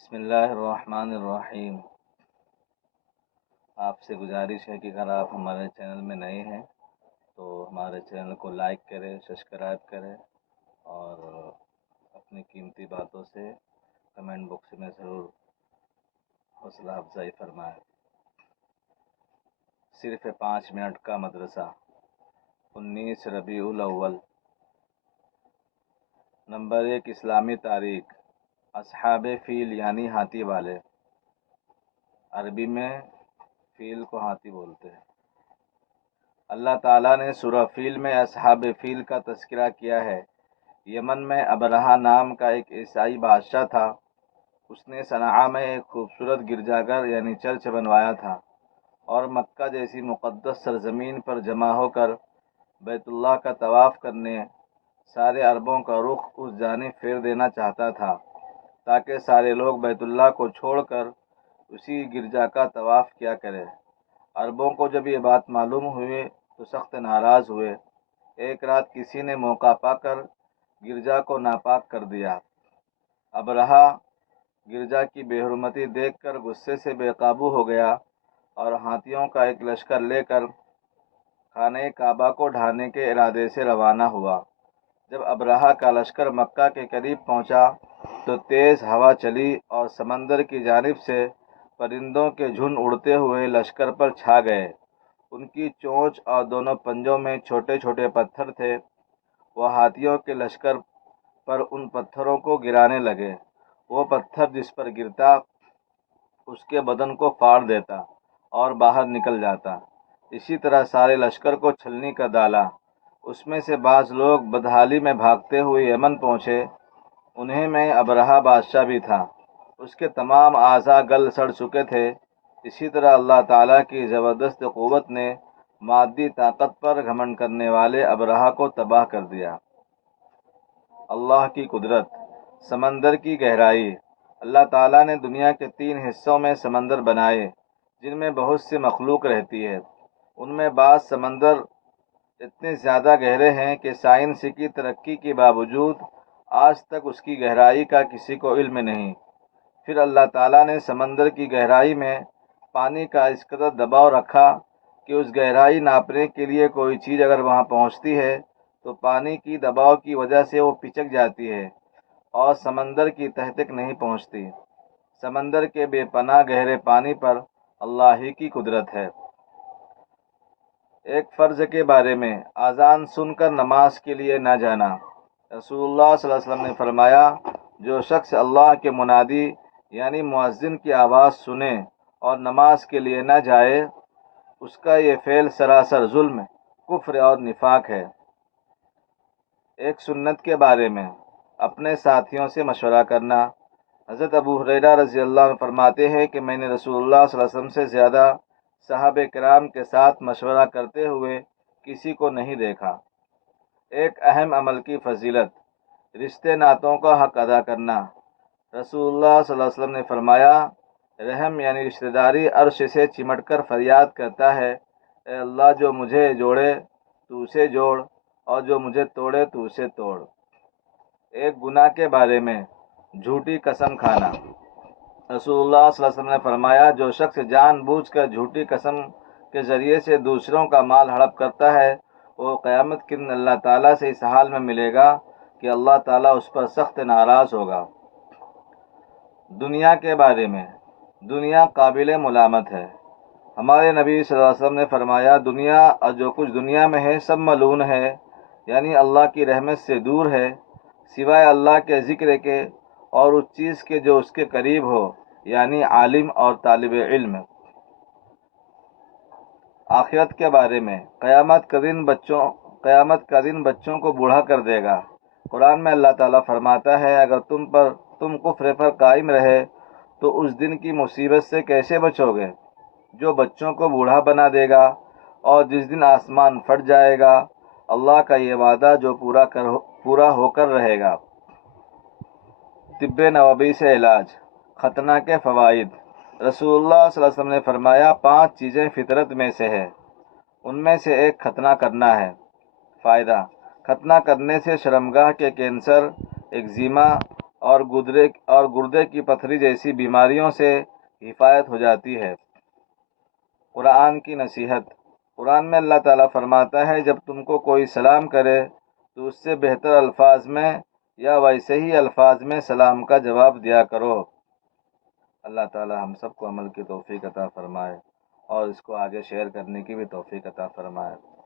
بسم اللہ الرحمن الرحیم۔ آپ سے گزارش ہے کہ اگر آپ ہمارے چینل میں نئے ہیں تو ہمارے چینل کو لائک کریں، سبسکرائب کریں اور اپنی قیمتی باتوں سے کمنٹ باکس میں ضرور حوصلہ افزائی فرمائیں۔ صرف 5 منٹ کا مدرسہ، 19 ربیع الاول۔ نمبر 1، اسلامی تاریخ۔ اصحاب فیل یعنی ہاتھی والے، عربی میں فیل کو ہاتھی بولتے ہیں۔ اللہ تعالیٰ نے سورہ فیل میں اصحاب فیل کا تذکرہ کیا ہے۔ یمن میں ابرہہ نام کا ایک عیسائی بادشاہ تھا۔ اس نے صنعاء میں ایک خوبصورت گرجا گھر یعنی چرچ بنوایا تھا اور مکہ جیسی مقدس سرزمین پر جمع ہو کر بیت اللہ کا طواف کرنے سارے عربوں کا رخ اس جانب پھیر دینا چاہتا تھا تاکہ سارے لوگ بیت اللہ کو چھوڑ کر اسی گرجا کا طواف کیا کریں۔ عربوں کو جب یہ بات معلوم ہوئی تو سخت ناراض ہوئے۔ ایک رات کسی نے موقع پا کر گرجا کو ناپاک کر دیا۔ ابرہہ گرجا کی بے حرمتی دیکھ کر غصے سے بے قابو ہو گیا اور ہاتھیوں کا ایک لشکر لے کر خانہ کعبہ کو ڈھانے کے ارادے سے روانہ ہوا۔ جب ابرہہ کا لشکر مکہ کے قریب پہنچا تو تیز ہوا چلی اور سمندر کی جانب سے پرندوں کے جھنڈ اڑتے ہوئے لشکر پر چھا گئے۔ ان کی چونچ اور دونوں پنجوں میں چھوٹے چھوٹے پتھر تھے۔ وہ ہاتھیوں کے لشکر پر ان پتھروں کو گرانے لگے۔ وہ پتھر جس پر گرتا اس کے بدن کو پھاڑ دیتا اور باہر نکل جاتا۔ اسی طرح سارے لشکر کو چھلنی کر ڈالا۔ اس میں سے بعض لوگ بدحالی میں بھاگتے ہوئے یمن پہنچے۔ انہیں میں ابرہہ بادشاہ بھی تھا۔ اس کے تمام اعضاء گل سڑ چکے تھے۔ اسی طرح اللہ تعالیٰ کی زبردست قوت نے مادی طاقت پر گھمنڈ کرنے والے ابرہہ کو تباہ کر دیا۔ اللہ کی قدرت۔ سمندر کی گہرائی۔ اللہ تعالیٰ نے دنیا کے 3 حصوں میں سمندر بنائے جن میں بہت سی مخلوق رہتی ہے۔ ان میں بعض سمندر اتنے زیادہ گہرے ہیں کہ سائنس کی ترقی کے باوجود آج تک اس کی گہرائی کا کسی کو علم نہیں۔ پھر اللہ تعالیٰ نے سمندر کی گہرائی میں پانی کا اس قدر دباؤ رکھا کہ اس گہرائی ناپنے کے لیے کوئی چیز اگر وہاں پہنچتی ہے تو پانی کی دباؤ کی وجہ سے وہ پچک جاتی ہے اور سمندر کی تہ تک نہیں پہنچتی۔ سمندر کے بے پناہ گہرے پانی پر اللہ ہی کی قدرت ہے۔ ایک فرض کے بارے میں، اذان سن کر نماز کے لیے نہ جانا۔ رسول اللہ صلی اللہ علیہ وسلم نے فرمایا، جو شخص اللہ کے منادی یعنی مؤذن کی آواز سنے اور نماز کے لیے نہ جائے اس کا یہ فعل سراسر ظلم، کفر اور نفاق ہے۔ ایک سنت کے بارے میں، اپنے ساتھیوں سے مشورہ کرنا۔ حضرت ابو ہریرہ رضی اللہ عنہ فرماتے ہیں کہ میں نے رسول اللہ صلی اللہ علیہ وسلم سے زیادہ صحابہ کرام کے ساتھ مشورہ کرتے ہوئے کسی کو نہیں دیکھا۔ ایک اہم عمل کی فضیلت، رشتے ناتوں کا حق ادا کرنا۔ رسول اللہ صلی اللہ علیہ وسلم نے فرمایا، رحم یعنی رشتہ داری عرش سے چمٹ کر فریاد کرتا ہے، اے اللہ جو مجھے جوڑے تو اسے جوڑ اور جو مجھے توڑے تو اسے توڑ۔ ایک گناہ کے بارے میں، جھوٹی قسم کھانا۔ رسول اللہ صلی اللہ علیہ وسلم نے فرمایا، جو شخص جان بوجھ کر جھوٹی قسم کے ذریعے سے دوسروں کا مال ہڑپ کرتا ہے وہ قیامت کے دن اللہ تعالیٰ سے اس حال میں ملے گا کہ اللہ تعالیٰ اس پر سخت ناراض ہوگا۔ دنیا کے بارے میں، دنیا قابل ملامت ہے۔ ہمارے نبی صلی اللہ علیہ وسلم نے فرمایا، دنیا اور جو کچھ دنیا میں ہے سب ملعون ہے، یعنی اللہ کی رحمت سے دور ہے، سوائے اللہ کے ذکر کے اور اس چیز کے جو اس کے قریب ہو، یعنی عالم اور طالب علم۔ آخرت کے بارے میں، قیامت کا دن بچوں کو بوڑھا کر دے گا۔ قرآن میں اللہ تعالیٰ فرماتا ہے، اگر تم کفر پر قائم رہے تو اس دن کی مصیبت سے کیسے بچو گے جو بچوں کو بوڑھا بنا دے گا اور جس دن آسمان پھٹ جائے گا۔ اللہ کا یہ وعدہ جو پورا ہو کر رہے گا۔ طب نبوی سے علاج، ختنہ کے فوائد۔ رسول اللہ صلی اللہ علیہ وسلم نے فرمایا، 5 چیزیں فطرت میں سے ہے، ان میں سے ایک ختنہ کرنا ہے۔ فائدہ، ختنہ کرنے سے شرمگاہ کے کینسر، ایکزیما اور گردے کی پتھری جیسی بیماریوں سے حفاظت ہو جاتی ہے۔ قرآن کی نصیحت۔ قرآن میں اللہ تعالیٰ فرماتا ہے جب تم کو کوئی سلام کرے تو اس سے بہتر الفاظ میں یا ویسے ہی الفاظ میں سلام کا جواب دیا کرو۔ اللہ تعالیٰ ہم سب کو عمل کی توفیق عطا فرمائے اور اس کو آگے شیئر کرنے کی بھی توفیق عطا فرمائے۔